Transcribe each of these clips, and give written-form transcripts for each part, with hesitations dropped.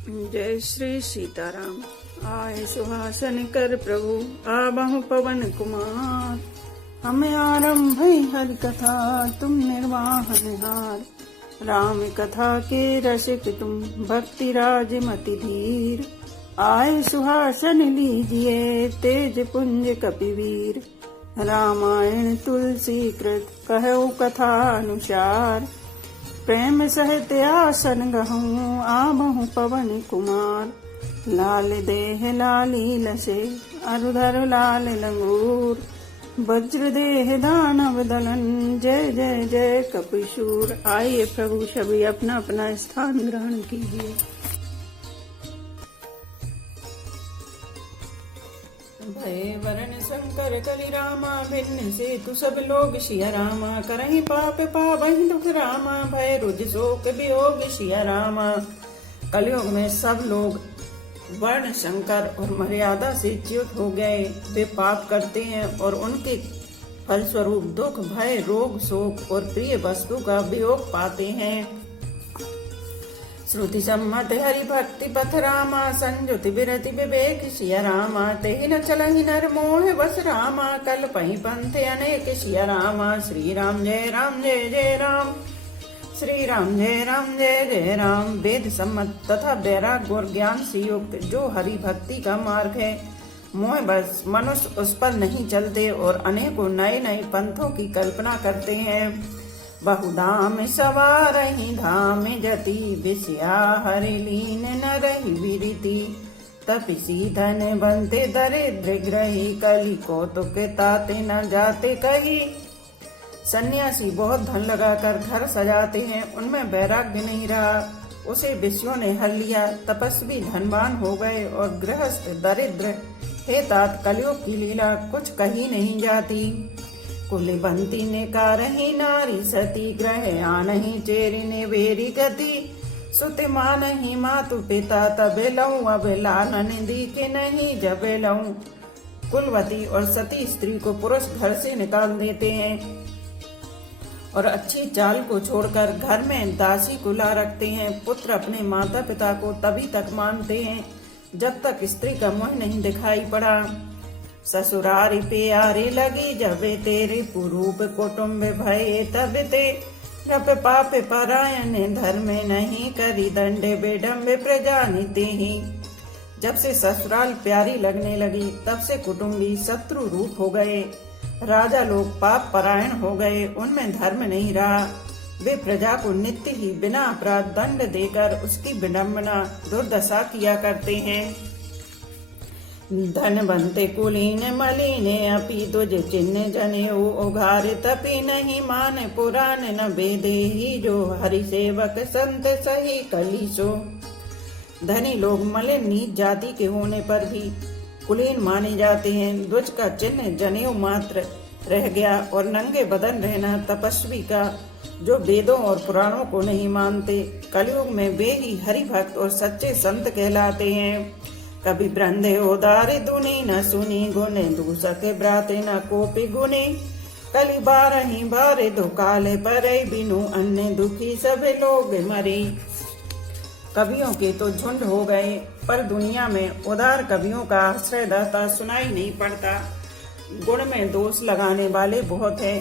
जय श्री सीताराम। आए सुहासन कर प्रभु आबहु पवन कुमार। हमें आरंभ हरि कथा तुम निर्वाहन हार। राम कथा के रसिक तुम भक्ति राज मति धीर। आए सुहासन लीजिए तेज पुंज कपिवीर। रामायण तुलसी कृत कहु कथा अनुसार। प्रेम सहित आसन गहूँ आबहु पवन कुमार। लाल देह लाली लसे अरुधर लाल लंगूर। वज्र देह दानव दलन जय जय जय कपिशूर। आइए प्रभु सभी अपना अपना स्थान ग्रहण कीजिए। भय वरण शंकर कलि रामा भिन्न से तु सब लोग सिया रामा। करहि पाप पावहि दुख रामा भय रुज शोक वियोग सिया रामा। कलयुग में सब लोग वर्ण शंकर और मर्यादा से च्युत हो गए। वे पाप करते हैं और उनके फलस्वरूप दुख भय रोग शोक और प्रिय वस्तु का वियोग पाते हैं। श्रुति सम्मत हरि भक्ति पथ रामा। संजुति विरति विवेक सिया रामा। तेहि न चलहि नर मोह बस रामा। कल्पहि पंथ अनेक सिया रामा। श्री राम जय जय राम। श्री राम जय जय राम। वेद सम्मत तथा वैराग्य और ज्ञान से युक्त जो हरि भक्ति का मार्ग है, मोह बस मनुष्य उस पर नहीं चलते और अनेकों नए नए पंथों की कल्पना करते हैं। बहुधाम सवारहि धाम जति विषया हरि लीन न रही विरिति। तपिसी धन बनते दरिद्र ग्रही। कलि कौतुक ताते न जाते कही। सन्यासी बहुत धन लगाकर घर सजाते हैं, उनमें वैराग्य नहीं रहा, उसे विषयों ने हर लिया। तपस्वी धनवान हो गए और गृहस्थ दरिद्र। हे तात, कलयुग की लीला कुछ कही नहीं जाती। कुल बंती ने कारही नारी सती। ग्रह आनहि चेरी ने वेरी गति। सुत मानहि मातु पिता तबे लऊं। अब लानन दी के नहीं जबे लऊं। कुलवती और सती स्त्री को पुरुष घर से निकाल देते हैं और अच्छी चाल को छोड़कर घर में दासी को ला रखते हैं। पुत्र अपने माता पिता को तभी तक मानते हैं जब तक स्त्री का मुंह नहीं दिखाई पड़ा। ससुरारी प्यारी लगी जबे तेरे पुरूप कुटुम्ब भये तब ते। रप पाप परायण धर्म नहीं करी दंडे बेडम्बे प्रजा नीति ही। जब से ससुराल प्यारी लगने लगी तब से कुटुम्बी शत्रु रूप हो गए। राजा लोग पाप परायण हो गए, उनमें धर्म नहीं रहा। वे प्रजा को नित्य ही बिना अपराध दंड देकर उसकी विडम्बना दुर्दशा किया करते हैं। धन बनते कुलीन मलिने अपि तुझ चिन्ह जने उघार। तपि नहीं मान पुराण न बेदे ही। जो हरि सेवक संत सही कलीसो। धनी लोग मलिन नीच जाति के होने पर भी कुलीन माने जाते हैं। ध्वज का चिन्ह जनेऊ मात्र रह गया और नंगे बदन रहना तपस्वी का, जो वेदों और पुराणों को नहीं मानते। कलयुग में वे ही हरि भक्त और सच्चे संत कहलाते हैं। कभी ब्रंदे उदारे दुनी न सुनी। गुने दूसक ब्राते न कोपी गुनी। कली बारही बारे दुकाले परे। बिनु अन्य दुखी सभी लोग मरे। कवियों के तो झुंड हो गए, पर दुनिया में उदार कवियों का आश्रयदाता सुनाई नहीं पड़ता। गुण में दोष लगाने वाले बहुत हैं,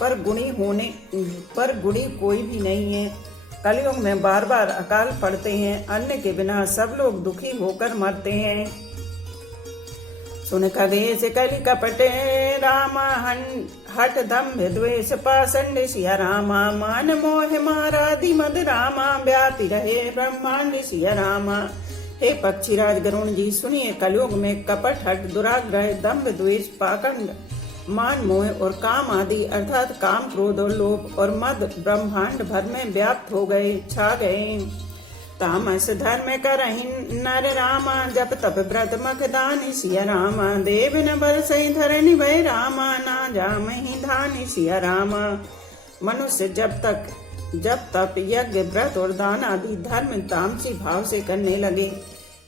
पर गुणी कोई भी नहीं है। कलयुग में बार बार अकाल पड़ते हैं, अन्न के बिना सब लोग दुखी होकर मरते हैं। सुन खगेश कलि कपटे रामा। हठ दम्भ द्वेष पाषंड सिया रामा। मान मोह मारादि मद रामा। व्यापी रहे ब्रह्मांड सिया रामा। हे पक्षीराज गरुण जी, सुनिए, कलयुग में कपट हठ दुराग्रह दम्भ द्वेष पाखंड मान मोह और काम आदि अर्थात काम क्रोध और लोभ और मद ब्रह्मांड भर में व्याप्त हो गए, छा गए। तामस धर्म करहि नर रामा। जप तप व्रत मख दान सिया रामा। देव न बरसहि धरनि भय रामा। ना जामहि धान सिया रामा। मनुष्य जब तप यज्ञ व्रत और दान आदि धर्म तामसी भाव से करने लगे,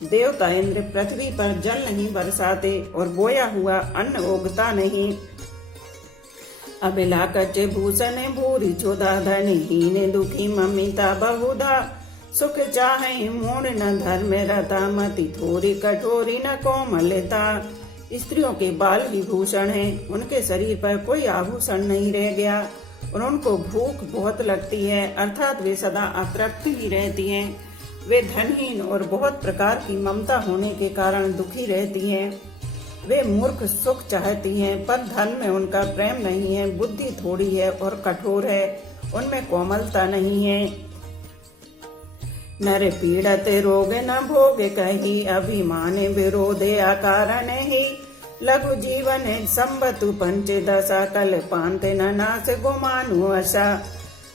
देवता इंद्र पृथ्वी पर जल नहीं बरसाते और बोया हुआ अन्न उगता नहीं। अबिला कच्चे भूषण भूरी चोदा धनी हीन दुखी ममिता बहुधा। सुख चाहे मूढ़ न धर्म रता, मति थोड़ी कठोरी न कोमलता। स्त्रियों के बाल ही भूषण हैं, उनके शरीर पर कोई आभूषण नहीं रह गया और उनको भूख बहुत लगती है, अर्थात वे सदा अतृप्त ही रहती हैं। वे धनहीन और बहुत प्रकार की ममता होने के कारण दुखी रहती हैं। वे मूर्ख सुख चाहती हैं, पर धन में उनका प्रेम नहीं है, बुद्धि थोड़ी है और कठोर है, उनमें कोमलता नहीं है। नर पीड़त रोग न भोग कही, अभिमान विरोधे अकारण ही। लघु जीवन संबतु पंच दशा, कल पांत न नाश गुमानु आशा।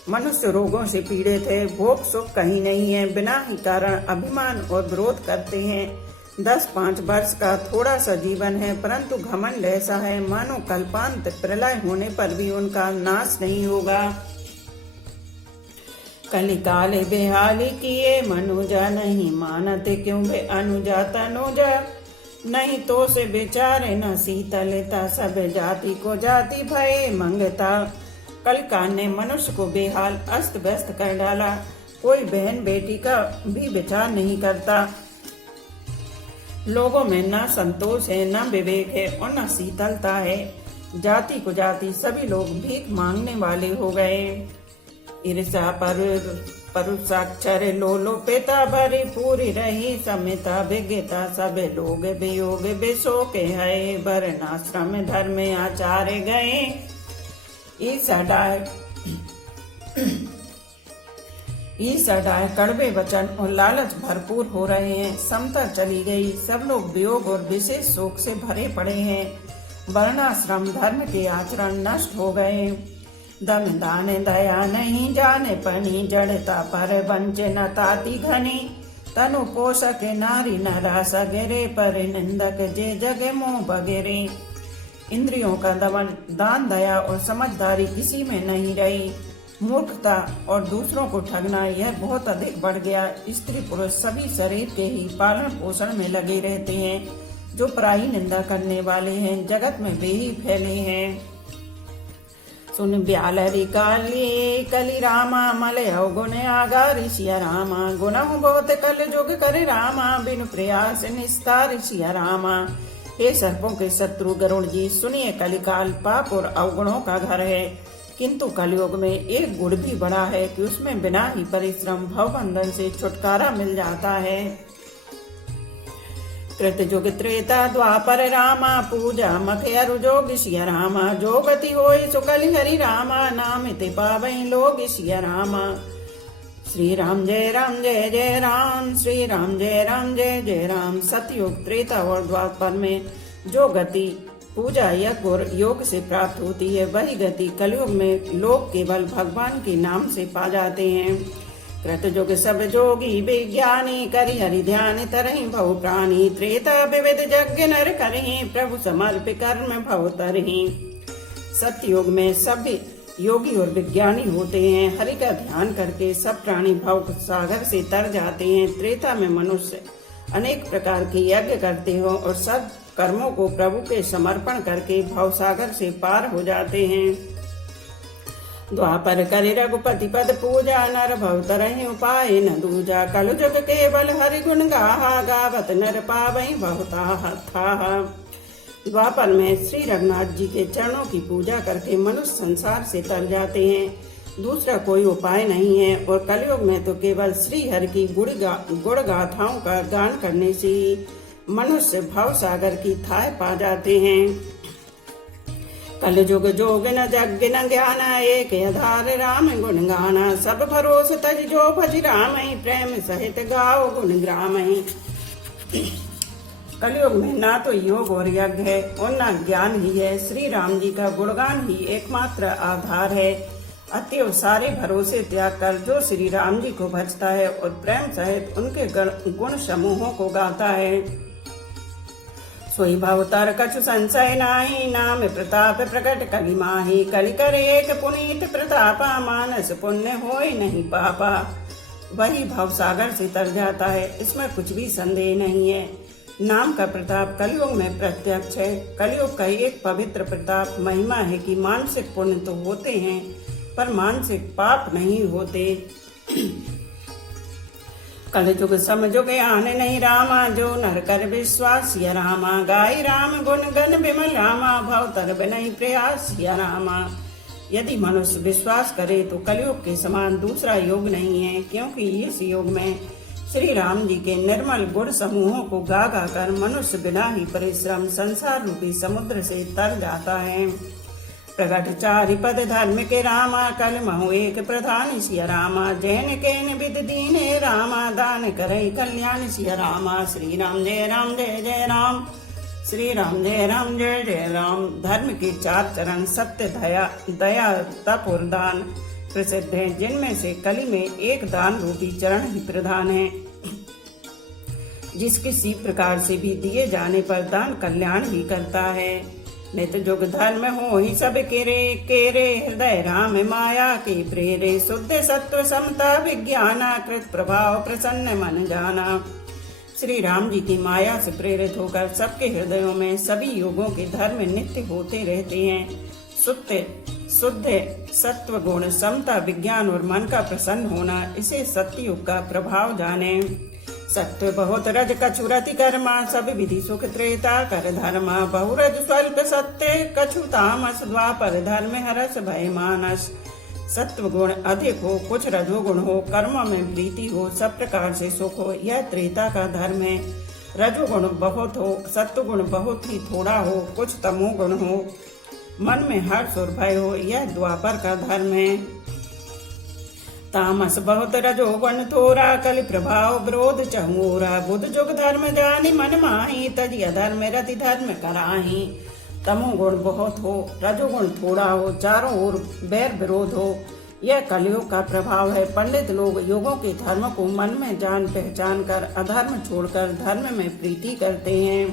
मनुष्य रोगों से पीड़ित है, भोग सुख कहीं नहीं है, बिना ही कारण अभिमान और विरोध करते हैं। 10-5 वर्ष का थोड़ा सा जीवन है, परंतु घमंड ऐसा है मानो कल्पांत प्रलय होने पर भी उनका नाश नहीं होगा। कलिकाल बेहाली किए मनुजा, नहीं मानते क्यों वे अनुजा तनुजा। नहीं तो से बेचारे न शीतलता, सब जाति को जाति भय मंगता। कलिकाल ने मनुष्य को बेहाल अस्त व्यस्त कर डाला, कोई बहन बेटी का भी विचार नहीं करता। लोगों में न संतोष है, न विवेक है और न शीतलता है। जाति को जाति, सभी लोग भीख मांगने वाले हो गए। ईर्षा परुषाक्षर लोलोपेता, भरी पूरी रही समिता विज्ञता। सब लोग वियोग विशोक है, वर्णाश्रम धर्म आचार्य गए। ईसा डाय कड़वे वचन और लालच भरपूर हो रहे हैं। समता चली गई, सब लोग वियोग और विशेष शोक से भरे पड़े हैं। वर्णाश्रम धर्म के आचरण नष्ट हो गए। दम दान दया नहीं जाने पनी, जड़ता पर वंचन ताति घनी। तनु पोषक नारी न रास गिरे, पर निंदक जे जग मोह बगेरे। इंद्रियों का दमन, दान दया और समझदारी किसी में नहीं रही। मूर्खता और दूसरों को ठगना यह बहुत अधिक बढ़ गया। स्त्री पुरुष सभी शरीर के ही पालन पोषण में लगे रहते हैं। जो पराई निंदा करने वाले हैं, जगत में वे ही फैले हैं। सुन ब्यालरी काली कली रामा, मलय गुण आगा ऋषिया रामा। गुणहु बहुत कल जोग करे रामा, बिन प्रयास निस्तार ऋषिया रामा। हे सर्पों के शत्रु गरुण जी, सुनिए कलिकाल पाप और अवगुणों का घर है, किंतु कलयुग में एक गुण भी बड़ा है कि उसमें बिना ही परिश्रम भवबंधन से छुटकारा मिल जाता है। कृत युग त्रेता द्वापर रामा, पूजा मख अरु जोग सिया रामा। जो गति होय सो कलि हरि रामा, नाम ते पावै लोग सिया रामा। श्री राम जय राम जय जय राम, श्री राम जय राम जय जय राम। सतयुग त्रेता और द्वापर में जो गति पूजा यज्ञ और योग से प्राप्त होती है, वही गति कलयुग में लोग केवल भगवान के नाम से पा जाते हैं। कृत युग सब जोगी विज्ञानी, करि हरि ध्यान तरहि भव प्राणी। त्रेता विविध यज्ञ नर करहि, प्रभु समर्प कर्म भव तरहि। सतयुग में सभी योगी और विज्ञानी होते हैं, हरि का ध्यान करके सब प्राणी भव सागर से तर जाते हैं। त्रेता में मनुष्य अनेक प्रकार के यज्ञ करते हो और सब कर्मों को प्रभु के समर्पण करके भव सागर से पार हो जाते हैं। द्वापर करे रघुपति पद पूजा, नर भव तरहि उपाय न दूजा। कलयुग केवल हरि गुण गाहा, गावत नर पावै बहुताहा थाहा। द्वापर में श्री रघुनाथ जी के चरणों की पूजा करके मनुष्य संसार से तर जाते हैं। दूसरा कोई उपाय नहीं है और कलयुग में तो केवल श्री हरि की गुण गाथाओं का गान करने से ही मनुष्य भव सागर की थाह पा जाते हैं। कल जुग जोग न जग न ज्ञान, एक आधार राम गुण गाना। सब भरोस तज जो भज राम, प्रेम सहित गाओ गुण ग्राम। कलयुग में ना तो योग और यज्ञ है और ना ज्ञान ही है, श्री राम जी का गुणगान ही एकमात्र आधार है। अतएव सारे भरोसे त्याग कर जो श्री राम जी को भजता है और प्रेम सहित उनके गुण समूहों को गाता है, सोई भवतार कछु संशय नाही। नाम प्रताप प्रकट कलि माही, कलि कर एक पुनीत प्रतापा। मानस पुण्य होय नहीं पापा। वही भव सागर से तर जाता है, इसमें कुछ भी संदेह नहीं है। नाम का प्रताप कलयुग में प्रत्यक्ष है। कलयुग का एक पवित्र प्रताप महिमा है कि मानसिक पुण्य तो होते हैं पर मानसिक पाप नहीं होते। कल जुग समझुग आन नहीं रामा, जो नर कर विश्वास सिया रामा। गाय राम गुण गण बिमल रामा, भव तरब नहीं प्रयास सिया रामा। यदि मनुष्य विश्वास करे तो कलयुग के समान दूसरा योग नहीं है, क्योंकि इस योग में श्री राम जी के निर्मल गुण समूहों को गा गा कर मनुष्य बिना ही परिश्रम संसार रूपी समुद्र से तर जाता है। प्रगट चारि पद धर्म के रामा, कल महु एक प्रधान सिया रामा। जैन केन विद दीने रामा, दान करे कल्याण सिया रामा। श्री राम जय राम जय जय राम, श्री राम जय राम जय जय राम। धर्म के 4 चरण सत्य, दया तप और दान प्रसिद्ध हैं, जिनमें से कली में एक दान रूपी चरण ही प्रधान है, जिस किसी प्रकार से भी दिए जाने पर दान कल्याण भी करता है। नित जुग धर्म हो ही सब केरे, हृदय राम माया के प्रेरे। शुद्ध सत्व समता विज्ञाना, कृत प्रभाव प्रसन्न मन जाना। श्री राम जी की माया से प्रेरित होकर सबके हृदयों में सभी युगों के धर्म नित्य होते रहते हैं। शुद्ध सत्व गुण, समता, विज्ञान और मन का प्रसन्न होना, इसे सत्ययुग का प्रभाव जाने। सत्व बहुत रज कछु रति कर्मा, सब विधि सुख त्रेता कर धर्मा। बहुरज स्वल्प सत्य कछु तामस, द्वापर धर्म हरस भय मानस। सत्व गुण अधिक हो, कुछ रजोगुण हो, कर्म में प्रीति हो, सब प्रकार से सुख हो, यह त्रेता का धर्म है। रजोगुण बहुत हो, सत्वगुण बहुत ही थोड़ा हो, कुछ तमोगुण हो, मन में हर्ष और भय हो, यह द्वापर का धर्म है। तामस बहुत रजोगुण थोड़ा, कल प्रभाव विरोध चहूरा। बुध जुग धर्म जानी मन माही, तज अधर्म रति धर्म कराही। तमोगुण बहुत हो, रजोगुण थोड़ा हो, चारों ओर बैर विरोध हो, यह कलयुग का प्रभाव है। पंडित लोग युगों के धर्म को मन में जान पहचान कर अधर्म छोड़कर धर्म में प्रीति करते हैं।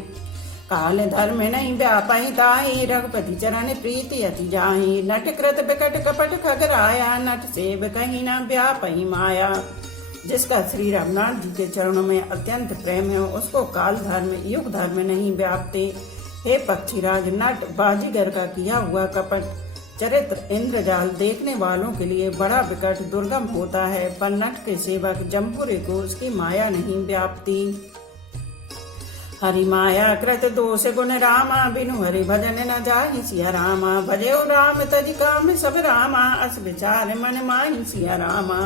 काल धर्म नहीं व्यापाही ताही, रघुपति चरण प्रीति अति जाही। नट कृत बिकट कपट खगराया, नट सेव कहीं न व्यापही माया। जिसका श्री रघुनाथ जी के चरणों में अत्यंत प्रेम है, उसको काल धर्म युग धर्म नहीं व्यापते। हे पक्षीराज, नट बाजीगर का किया हुआ कपट चरित्र इंद्रजाल देखने वालों के लिए बड़ा विकट दुर्गम होता है, पर नट के सेवक जम्बुरे को उसकी माया नहीं व्यापती। हरि माया कृत दोष गुण रामा, बिनु हरि भजन न जाहि सिया रामा। भजो राम तज काम सब रामा, अस विचार मन माहि सिया रामा।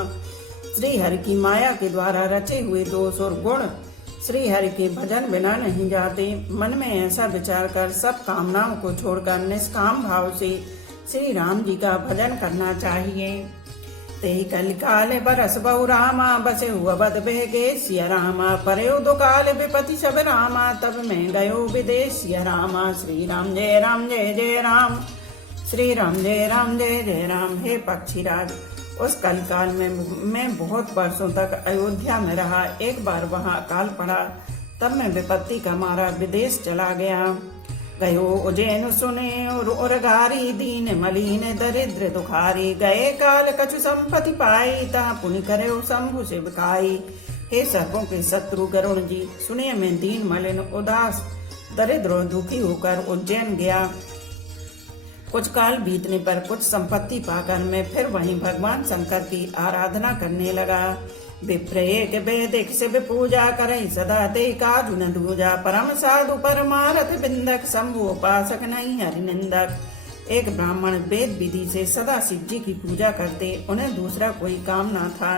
श्री हरि की माया के द्वारा रचे हुए दोष और गुण श्री हरि के भजन बिना नहीं जाते। मन में ऐसा विचार कर सब कामनाओं को छोड़कर निष्काम भाव से श्री राम जी का भजन करना चाहिए। तेहि कल काल बरस बहु रामा, बसे हुआ बद बेगे सिया रामा। परयो दो काल विपति सब रामा, तब मैं गयो विदेश सिया रामा। श्री राम जय राम जय जय राम, श्री राम जय राम जय जय राम। हे पक्षीराज, उस कल काल में मैं बहुत वर्षों तक अयोध्या में रहा। एक बार वहाँ अकाल पड़ा, तब मैं विपत्ति का मारा विदेश चला गया। गयो उज्जैन सुने और गारी, दीन मलिन दरिद्र दुखारी। गए काल कछु संपत्ति पाई, ता पुण्य करे शंभु शिवकाई। हे सर्पों के शत्रु गरुण जी, सुनिए मैं दीन मलिन उदास दरिद्र और दुखी होकर उज्जैन गया। कुछ काल बीतने पर कुछ संपत्ति पाकर मैं फिर वहीं भगवान शंकर की आराधना करने लगा। विप्र एक वैदिक शिव पूजा करई, सदा ते काजु न दूजा। परम साधु परमारथ बिंदक, शंभु उपासक नहीं हरि निंदक। एक ब्राह्मण वेद विधि से सदा शिव जी की पूजा करते, उन्हें दूसरा कोई काम न था।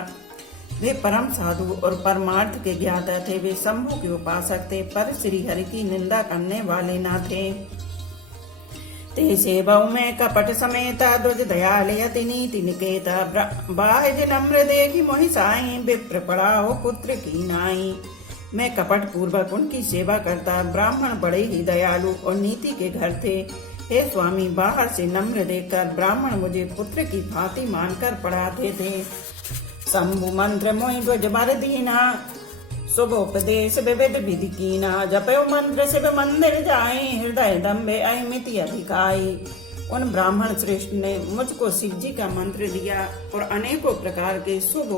वे परम साधु और परमार्थ के ज्ञाता थे। वे शंभु के उपासक थे, पर श्री हरि की निंदा करने वाले न थे। ते सेवऊ में कपट समेता, ध्वज दयाल यति नीति निकेता। बाह्य नम्र देखी मोहि साई, विप्र पड़ा हो पुत्र की नाई। मैं कपट पूर्वक उनकी सेवा करता। ब्राह्मण बड़े ही दयालु और नीति के घर थे। हे स्वामी, बाहर से नम्र देखकर ब्राह्मण मुझे पुत्र की भांति मानकर पढ़ाते थे। शंभु मंत्र मोहि ध्वज बर दीना, शुभ उपदेश विविध विधि कीना। जपयो मंत्र शिव मंदिर जाए, हृदय दम्भे अहिमिति अधिकाई। उन ब्राह्मण श्रेष्ठ ने मुझको शिव जी का मंत्र दिया और अनेकों प्रकार के शुभ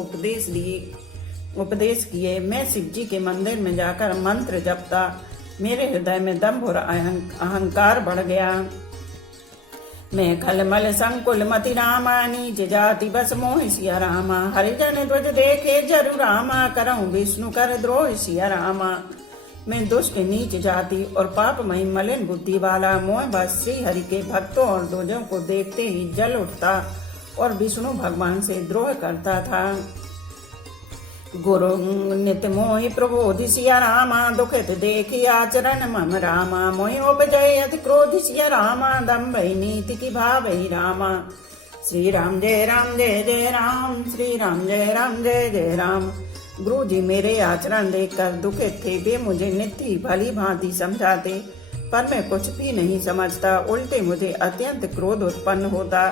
उपदेश किए। मैं शिव जी के मंदिर में जाकर मंत्र जपता। मेरे हृदय में दम्भ और अहंकार बढ़ गया। मैं खलमल संकुल मति रामा, नीच जाति बस मोह सिया रामा। हरिजन ध्वज देखे जरु रामा, करऊं विष्णु कर द्रोह सिया रामा। मैं दुष्ट नीच जाति और पापमयी मलिन बुद्धि वाला, मोह बस श्री हरि के भक्तों और द्वजों को देखते ही जल उठता और विष्णु भगवान से द्रोह करता था। गुरु नित्य मोहि प्रबोधि सिया रामा, दुखित देखी आचरण मम रामा। मोहि उपजय अति क्रोधि सिया रामा, दम्भई नीति की भावई रामा। श्री राम जय राम जय जय राम, श्री राम जय राम जय जय राम। गुरु जी मेरे आचरण देखकर दुखित थे। वे मुझे नित्य भली भांति समझाते, पर मैं कुछ भी नहीं समझता। उल्टे मुझे अत्यंत क्रोध उत्पन्न होता।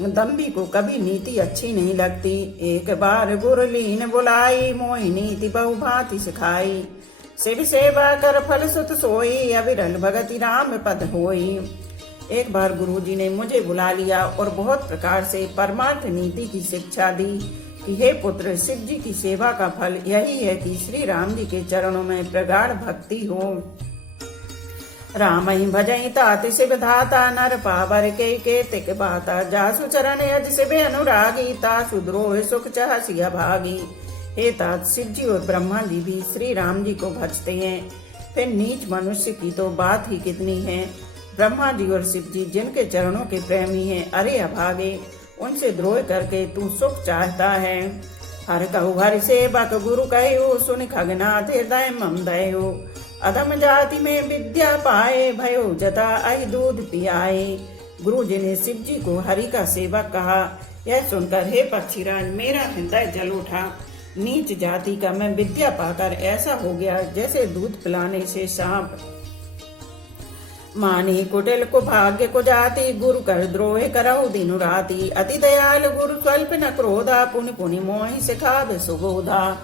दम्भी को कभी नीति अच्छी नहीं लगती। एक बार गुरलीन बुलाई, मोहि नीति बहु भांति सिखाई। शिव सेवा कर फल सुत सोई, अविरल भगति राम पद होई। एक बार गुरुजी ने मुझे बुला लिया और बहुत प्रकार से परमार्थ नीति की शिक्षा दी कि हे पुत्र, शिव जी की सेवा का फल यही है कि श्री राम जी के चरणों में प्रगाढ़ भक्ति हो। राम ही भजई तात शिव धाता, नर पावर के तिक बाता। जासु चरण यज शिव अनुरागी, तासु द्रोह सुख चह सिया भागी। हे तात, शिव जी और ब्रह्मा जी भी श्री राम जी को भजते हैं, फिर नीच मनुष्य की तो बात ही कितनी है। ब्रह्मा जी और शिव जी जिनके चरणों के प्रेमी हैं, अरे अभागे, उनसे द्रोह करके तू सुख चाहता है। हर कहु हरि सेवक गुरु कहु, सुन खगनाथ हृदय मम दयो। अधम जाति में विद्या पाए, भयो जता आई दूध पियाए। गुरु जी ने शिव जी को हरि का सेवक कहा। यह सुनकर हे पक्षीराज, मेरा हृदय जल उठा। नीच जाति का मैं विद्या पाकर ऐसा हो गया जैसे दूध पिलाने से सांप। मानी कुटिल को भाग्य को जाति, गुरु कर द्रोह करऊ दिनु राति। अति दयाल गुरु स्वल्प न क्रोधा, पुनि पुनि मोहि सिखावे सुबोधा।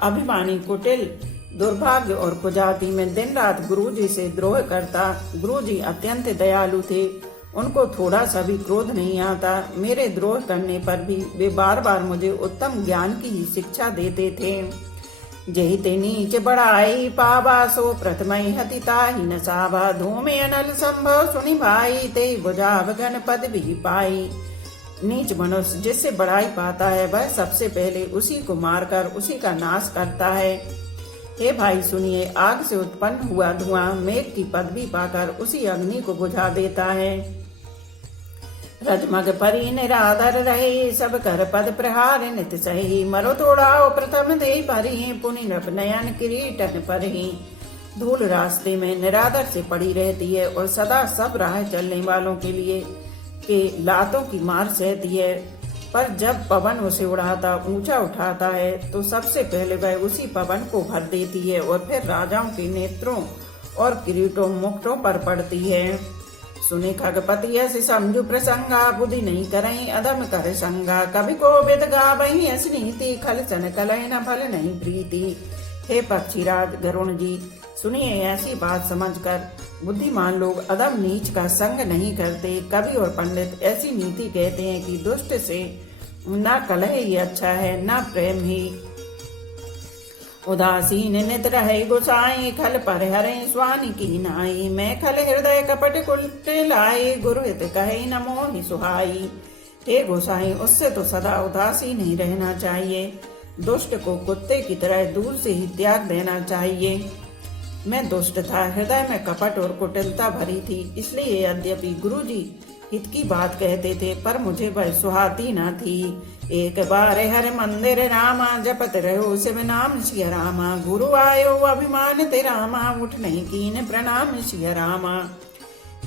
अभिमानी कुटिल दुर्भाग्य और कुजाति में दिन रात गुरुजी से द्रोह करता। गुरुजी अत्यंत दयालु थे, उनको थोड़ा सा भी क्रोध नहीं आता। मेरे द्रोह करने पर भी वे बार बार मुझे उत्तम ज्ञान की ही शिक्षा देते थे। जहि ते नीच बढ़ाई पावा, सो प्रथमई हति ताहि न सावा। धूमे अनल संभव सुनि भाई, ते बुझाव घन पद भी पाई। नीच मनुष्य जिससे बढ़ाई पाता है, वह सबसे पहले उसी को मारकर उसी का नाश करता है। हे भाई सुनिए, आग से उत्पन्न हुआ धुआं मेघ की पदवी पाकर उसी अग्नि को बुझा देता है। रजमग परी निराधर रहे, सब कर पद प्रहार नित सही। मरो तोड़ाओ प्रथम दे परी, पुनि नभ नयन किरीटन परही। धूल रास्ते में निरादर से पड़ी रहती है और सदा सब राह चलने वालों के लिए के लातों की मार सहती है। पर जब पवन उसे उड़ाता ऊंचा उठाता है तो सबसे पहले वह उसी पवन को भर देती है और फिर राजाओं के नेत्रों और किरीटों मुकुटों पर पड़ती है। सुने खगपति ऐसे समझु प्रसंगा, बुद्धि नहीं करई अधम कर संगा। कवि को विद गावई अस नीति, खल सन कलय न फल नहीं प्रीति। हे पक्षीराज गरुण जी, सुनिए, ऐसी बात समझकर बुद्धिमान लोग अधम नीच का संग नहीं करते। कवि और पंडित ऐसी नीति कहते हैं कि दुष्ट से ना कलह ही अच्छा है, ना प्रेम ही। उदासीन नित रहे गोसाई, खल पर हरे स्वानी की नाई। मैं खल हृदय कपट कुटिलाई, गुरु हित कहे न मोहि सुहाई। हे गोसाई, उससे तो सदा उदासीन ही रहना चाहिए। दुष्ट को कुत्ते की तरह दूर से ही त्याग देना चाहिए। मैं दुष्ट था, हृदय में कपट और कुटिलता भरी थी, इसलिए यद्यपि गुरुजी हित की बात कहते थे, पर मुझे वह सुहाती न थी। एक बार हर मंदिर रामा, जपत रहो शिव नाम सिया रामा। गुरु आयो अभिमान ते रामा, उठ नहीं कीन प्रणाम सिया रामा।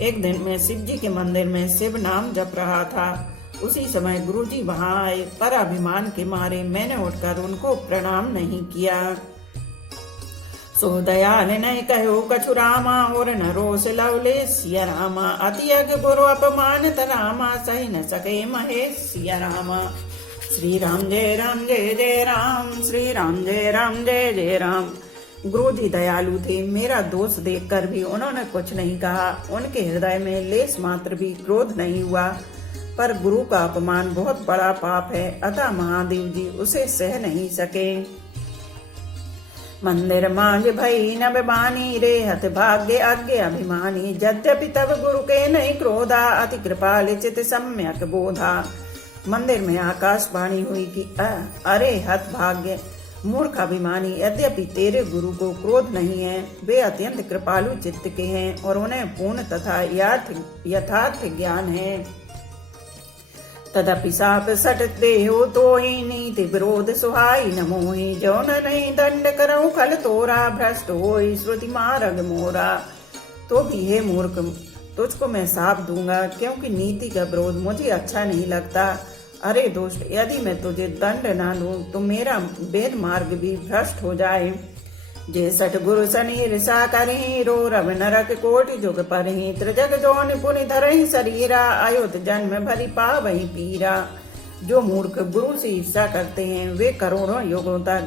एक दिन मैं शिव जी के मंदिर में शिव नाम जप रहा था। उसी समय गुरुजी वहां आए, पर अभिमान के मारे मैंने उठकर उनको प्रणाम नहीं किया। सो दयाल नहीं कहो कछु रामा, और न रोष लवले सिया रामा। अति अग गुरु अपमानित रामा, सही न सके महेश सिया रामा। श्री राम जय जय राम, श्री राम जय जय राम। गुरु जी दयालु थे, मेरा दोष देखकर भी उन्होंने कुछ नहीं कहा। उनके हृदय में लेस मात्र भी क्रोध नहीं हुआ। पर गुरु का अपमान बहुत बड़ा पाप है, अतः महादेव जी उसे सह नहीं सके। मंदिर मांग भई नभ बानी रे हत भाग्य आज्ञे अभिमानी यद्यपि तब गुरु के नहीं क्रोधा अति कृपाल चित सम्यक बोधा। मंदिर में आकाशवाणी हुई कि अरे हत भाग्य मूर्ख अभिमानी, यद्यपि तेरे गुरु को क्रोध नहीं है, वे अत्यंत कृपालु चित्त के हैं और उन्हें पूर्ण तथा यथार्थ ज्ञान है। तदपि साप सट देहो तोहि नीति विरोध सुहाई न मोहि। जौन नहीं दंड करऊं खल तोरा भ्रष्ट होई श्रुति मार्ग मोरा। तो भी हे मूर्ख, तुझको मैं साप दूंगा, क्योंकि नीति का विरोध मुझे अच्छा नहीं लगता। अरे दुष्ट, यदि मैं तुझे दंड ना दूं तो मेरा वेद मार्ग भी भ्रष्ट हो जाए। जे सठ गुरु सनी ऋषा करही रो रव नरक कोटि जुग परही। त्रिजग जोन पुनि धरही शरीरा अयुत जन्म भरी पावही पीरा। जो मूर्ख गुरु से ईर्षा करते हैं वे करोड़ों युगों तक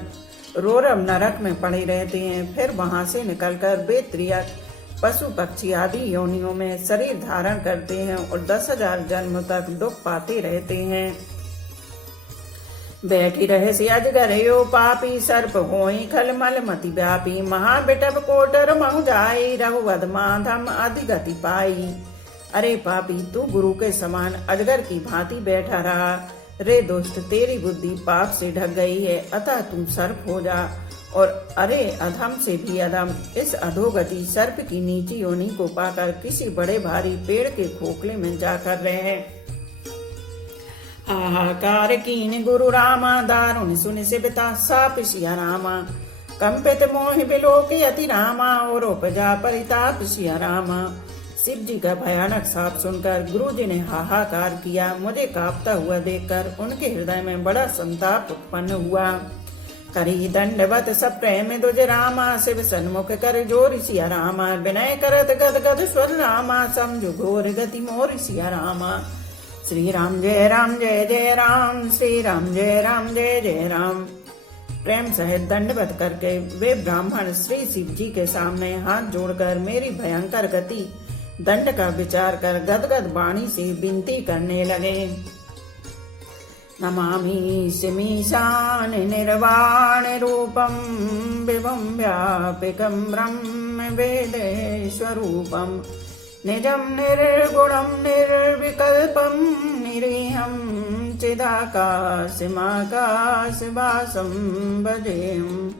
रोरव नरक में पड़े रहते हैं। फिर वहां से निकलकर वे त्रियक पशु पक्षी आदि योनियों में शरीर धारण करते हैं और 10,000 जन्म तक दुख पाते रहते हैं। बैठी रहे से अजगर यो पापी सर्प होई खल मल मति व्यापी। महाबिटप कोटर महु जाई रघुवध माधम अधिगति पाई। अरे पापी, तू गुरु के समान अजगर की भांति बैठा रहा। रे दुष्ट, तेरी बुद्धि पाप से ढक गई है, अतः तुम सर्प हो जा। और अरे अधम से भी अधम, इस अधोगति सर्प की नीची योनि को पाकर किसी बड़े भारी पेड़ के खोखले में जाकर रहे। हाहाकार कीन गुरु रामा दारुण सुन सिबता साप सिया रामा। कंपित मोहि बिलोक यति रामा और उपजा परिताप सिया रामा। शिव जी का भयानक साप सुनकर गुरु जी ने हाहाकार किया। मुझे कांपता हुआ देखकर उनके हृदय में बड़ा संताप उत्पन्न हुआ। करी दंडवत सब प्रेम दुज रामा। शिव सन्मुख कर जोर सिया रामा। विनय करत गद गद स्वर रामा। समझु घोर गति मोर सिया रामा। श्री राम जय राम श्री राम जय जय राम। प्रेम सहित दंडवत करके वे ब्राह्मण श्री शिव जी के सामने हाथ जोड़कर मेरी भयंकर गति दंड का विचार कर गदगद वाणी से विनती करने लगे। नमामि सिमीशान निर्वाण रूपम विभुं व्यापिकं ब्रह्म वेद स्वरूपम। निजं निर्गुणं निर्विकल्पं निरीहं चिदाकाशमाकाशवासं भजेयम्।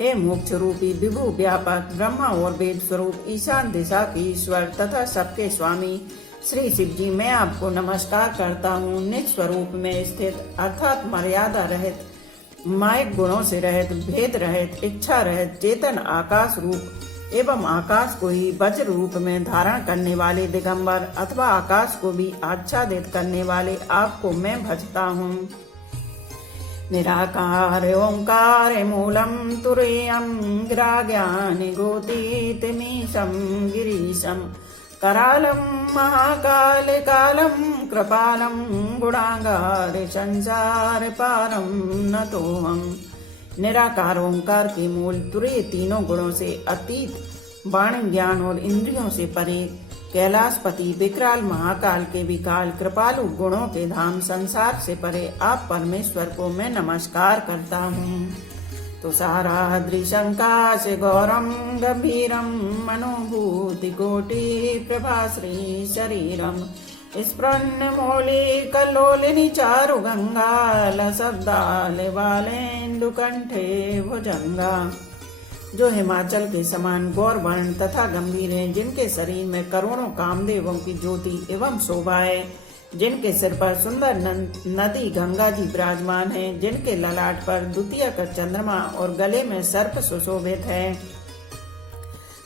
हे मोक्ष रूपी विभु व्यापक ब्रह्मा और वेद स्वरूप ईशान दिशा के ईश्वर तथा सबके स्वामी श्री शिव जी, मैं आपको नमस्कार करता हूँ। निज स्वरूप में स्थित अर्थात मर्यादा रहित, मायिक गुणों से रहित, भेद रहित, इच्छा रहित, चेतन आकाश रूप एवं आकाश को ही वज्र रूप में धारण करने वाले दिगंबर अथवा आकाश को भी आच्छादित करने वाले आपको मैं भजता हूँ। निराकार ओंकार मूलम तुरीयम गिराज्ञानि गोतीतमीशं गिरीशम। करालम महाकाल कालम कृपालम गुणागार संसार पारम नतोहम। निराकार ओंकार के मूल तुरीय तीनों गुणों से अतीत, वाणी ज्ञान और इंद्रियों से परे, कैलाशपति विकराल महाकाल के विकाल कृपालु गुणों के धाम संसार से परे आप परमेश्वर को मैं नमस्कार करता हूँ। तुषाराद्रि शंकाश गौरम गंभीरम मनोभूति कोटि प्रभाश्री शरीरम। स्पृन्न मौली कल्लोलिनी चारु गंगा लसब्दाल वालेन्दु कंठे भुजंगा। जो हिमाचल के समान गौर वर्ण तथा गंभीर हैं, जिनके शरीर में करोड़ों कामदेवों की ज्योति एवं शोभा है, जिनके सिर पर सुंदर नदी गंगा जी विराजमान है, जिनके ललाट पर द्वितीय का चंद्रमा और गले में सर्प सुशोभित है।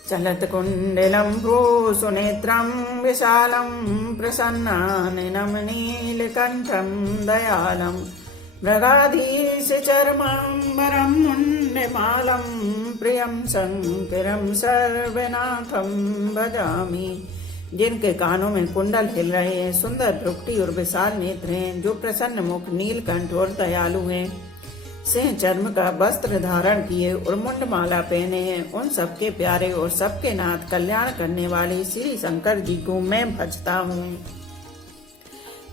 चलत कुंडलम भ्रूसुनेत्रम विशालम प्रसन्नाननं नीलकंठम दयालम। मृगाधीश चर्मांबरम मुंडमालम प्रियम शंकरम सर्वनाथम भजामि। जिनके कानों में कुंडल हिल रहे हैं, सुंदर भ्रुकुटी और विशाल नेत्र हैं, जो प्रसन्न मुख, नीलकंठ और दयालु हैं, सिंह चर्म का वस्त्र धारण किए और मुंडमाला पहने हैं, उन सबके प्यारे और सबके नाथ कल्याण करने वाले श्री शंकर जी को मैं भजता हूँ।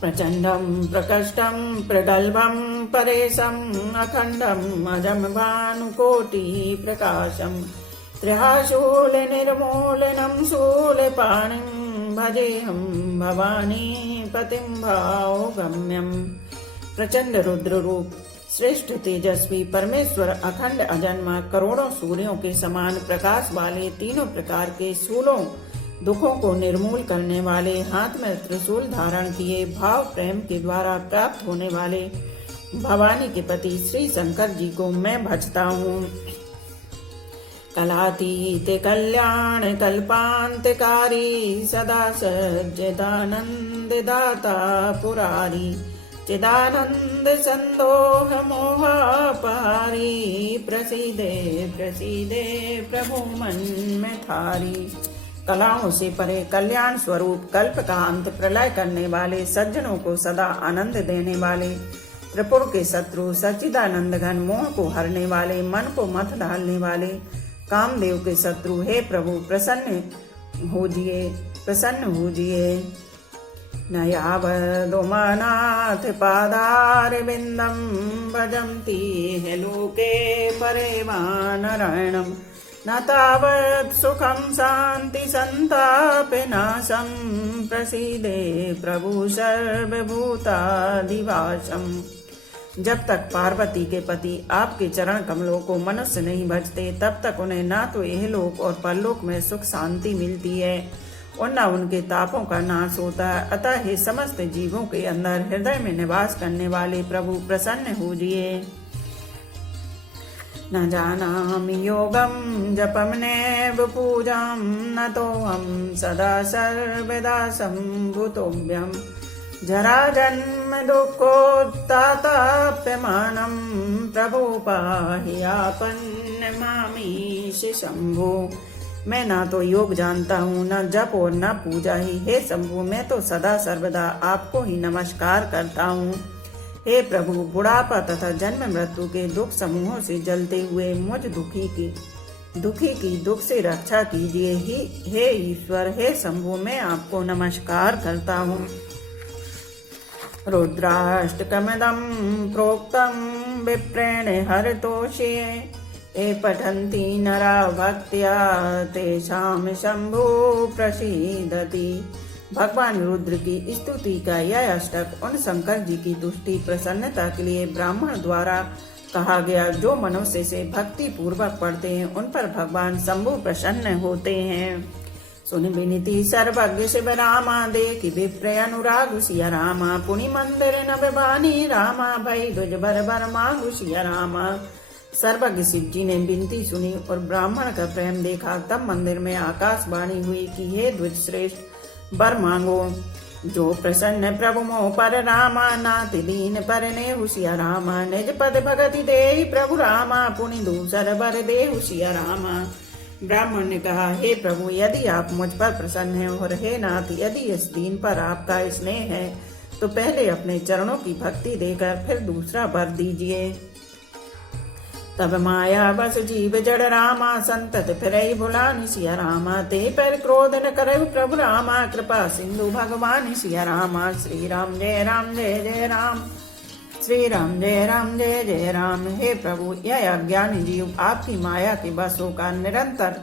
प्रचंडं प्रकष्टं प्रगल्भं परेशम् अखंडम् अजं भानुकोटि प्रकाशम् त्रिहाशूल निर्मूलनं शूलपाणिं भजेऽहं भवानी पतिं भावगम्यम्। प्रचंड रुद्र रूप, श्रेष्ठ तेजस्वी परमेश्वर, अखंड अजन्मा, करोड़ों सूर्यों के समान प्रकाश वाले, तीनों प्रकार के शूलों दुखों को निर्मूल करने वाले, हाथ में त्रिशूल धारण किए, भाव प्रेम के द्वारा प्राप्त होने वाले भवानी के पति श्री शंकर जी को मैं भजता हूँ। कलातीत कल्याण कल्पांतकारी सदा सज्जदानंद दाता पुरारी चिदानंद संदोह मोहापारी प्रसीदे प्रसीदे प्रभु मन में थारी। कलाओं से परे कल्याण स्वरूप, कल्प का अंत प्रलय करने वाले, सज्जनों को सदा आनंद देने वाले, त्रिपुर के शत्रु, सच्चिदानंद घन, मोह को हरने वाले, मन को मत डालने वाले, कामदेव के शत्रु, हे प्रभु प्रसन्न होजिए। नयावदुमानाथ पादार विंदम भजन्ति है लोके परे वानरायणम न तावत् सुखं शांति संताप नाशम प्रसीदे प्रभु सर्वभूतादिवासम। जब तक पार्वती के पति आपके चरण कमलों को मनुष्य नहीं भजते, तब तक उन्हें ना तो यह लोक और परलोक में सुख शांति मिलती है और न उनके तापों का नाश होता है। अतः हे समस्त जीवों के अंदर हृदय में निवास करने वाले प्रभु प्रसन्न होजिए। न जानामि योगं जपं नैव पूजां न तोऽहं सदा सर्वदा सम्भुतोऽभ्यं जरा जन्म दुःखोत्ताताप्यमानं प्रभु पाहि आपन्नमामीश शंभो। मैं ना तो योग जानता हूँ, न जप और न पूजा ही। हे शंभु, मैं तो सदा सर्वदा आपको ही नमस्कार करता हूँ। हे प्रभु, बुढ़ापा तथा जन्म मृत्यु के दुख समूहों से जलते हुए मुझ दुखी की दुख से रक्षा कीजिए। हे ईश्वर, हे शंभु, मैं आपको नमस्कार करता हूँ। रुद्राष्टकमिदं प्रोक्तं विप्रेण हरतोषे ये पठन्ति नरा भक्त्या तेषां शंभु प्रसीदति। भगवान रुद्र की स्तुति का यह अष्टक उन शंकर जी की तुष्टि प्रसन्नता के लिए ब्राह्मण द्वारा कहा गया, जो मनुष्य से भक्ति पूर्वक पढ़ते हैं उन पर भगवान शंभु प्रसन्न होते हैं। सुन विनीति सर्वज्ञ शिव रामा, देखि विप्र अनुराग सिया रामा, पुनि मंदिर नभ बानी रामा, भई ध्वज बर बर मांगु सिया रामा। सर्वज्ञ शिव जी ने विनती सुनी और ब्राह्मण का प्रेम देखा। तब मंदिर में आकाशवाणी हुई कि हे ध्वज श्रेष्ठ, बर मांगो। जो प्रसन्न प्रभु मोह पर रामा, नाति दीन पर ने हुसिया रामा, निज पद भगति देहि प्रभु रामा, पुनि दूसर बर दे हुसिया रामा। ब्राह्मण ने कहा, हे प्रभु, यदि आप मुझ पर प्रसन्न हैं और हे नाथ, यदि इस दीन पर आपका स्नेह है तो पहले अपने चरणों की भक्ति देकर फिर दूसरा वर दीजिए। तब माया बस जीव जड़ रामा, संतत फिरई भुलानि सिया रामा, ते पर क्रोध न करहु प्रभु रामा, कृपा सिंधु भगवान सिया रामा। श्री राम जय राम जय जय राम, श्री राम जय राम जय जय राम। हे प्रभु, यह अज्ञानी जीव आपकी माया के बस होकर निरंतर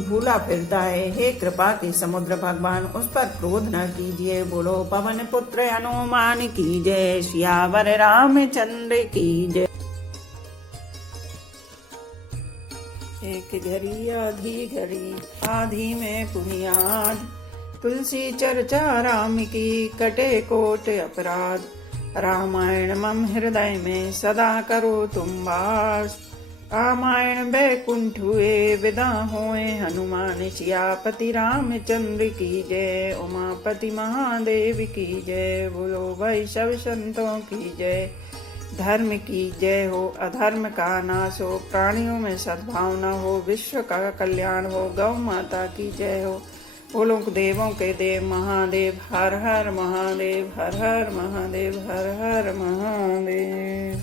भूला फिरता है। हे कृपा के समुद्र भगवान, उस पर क्रोध न कीजिए। बोलो पवन पुत्र हनुमान की जय, सियावर रामचंद्र की जय। एक घड़ी आधी में पुनियाद, तुलसी चर्चा राम की कटे कोट अपराध। रामायण मम हृदय में सदा करो तुम वास, रामायण बैकुंठ हुए विदा होए हनुमान। सियापति रामचंद्र की जय, उमापति महादेव की जय। बोलो भाई सब संतों की जय। धर्म की जय हो, अधर्म का नाश हो, प्राणियों में सद्भावना हो, विश्व का कल्याण हो। गौ माता की जय हो। बोलो देवों के देव महादेव, हर हर महादेव, हर हर महादेव, हर हर महादेव।